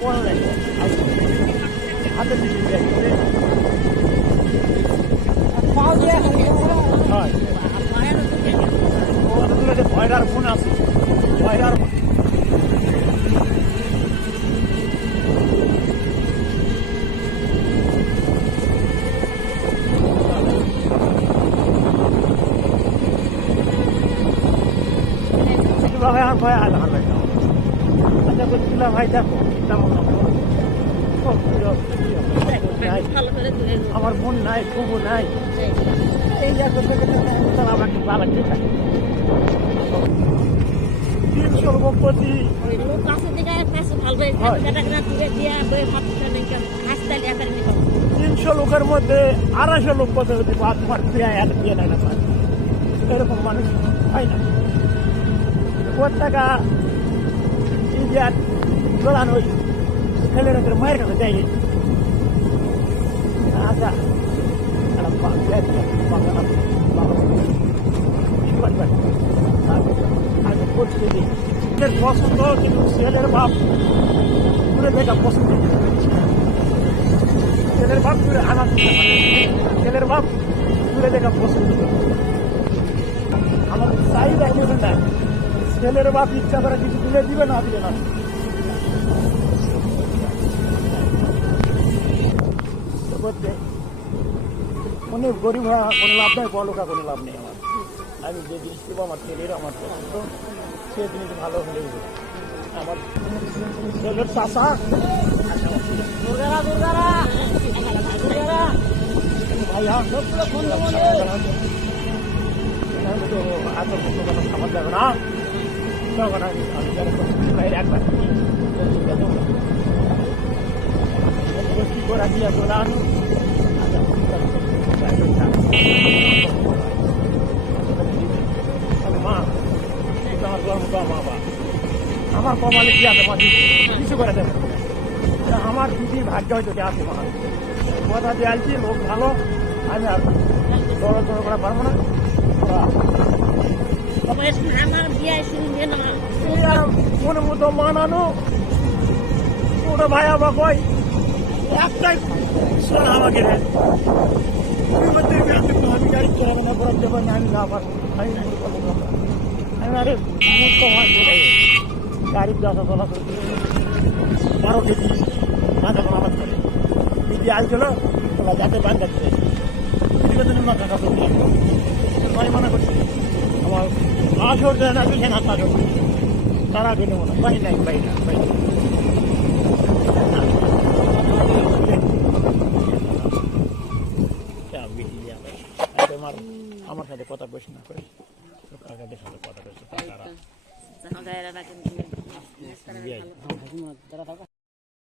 পড়া যায় হাতে ভয়রার ফোন আছে ভয়রার ভাই আমার ভয় আলাদা আচ্ছা বলছিল ভাই দেখো আমার মন নাই খুব নাই এই আমার একটু ভালো ঠিক আছে 300 লোকপতি 300 লোকের মধ্যে 250 লোক পথে যদি তোমার বিয়ে নেয় না এরকম মানুষ হয় না টাকা ইন্ডিয়ার দোলান ওই ছেলেরা মায়ের কাছে যায়নি আচ্ছা পছন্দ কিন্তু ছেলের বাপ ঘুরে দেখা পছন্দ ছেলের বাপ ঘুরে আনা ছেলের বাপ ঘুরে দেখা পছন্দ আমার চাহিদা নেবেন না ছেলের বাপ ইচ্ছা করে কিছু দিলে দিবে না দিবে না অনেক গরিব হওয়া কোনো লাভ নেই বলকা কোনো লাভ নেই আমার আমি যে জিনিস দেবো আমার ছেলের আমার পছন্দ সে জিনিস ভালো হলে আমার ছেলের চাষা ভাইয়া খাবার যাবে না তখন আমি একবার কি করে দিয়ে বলান মা আমার গর্ব মা বা আমার কমালে কি আছে মা কিছু করে দেবে আমার দিদির ভাগ্য হয়তো আছে মা কথা দিয়ে আসছি লোক ভালো আমি আর দৌড় দৌড় করা পারবো না মনে মতো মানানো ওটা ভাই আবার কই একটাই শোনা আমাকে আমি গাড়ি চালাবো না বরফ যাবো না আমি আবার আমি আরে মূর্খ হয় গাড়ির দশা চলাচল 12 কেজি মাথা আমার করে দিদি আসছিল ওরা যাতে বান্ধা দিতে মাথা কাপড় আমি মনে করছি আমার আসর দেয় না বিছানা আসর তারা আগে নেবো না বাই নাই বাই না বাই আমার সাথে কথা বেশ না করে সাথে কথা বেশ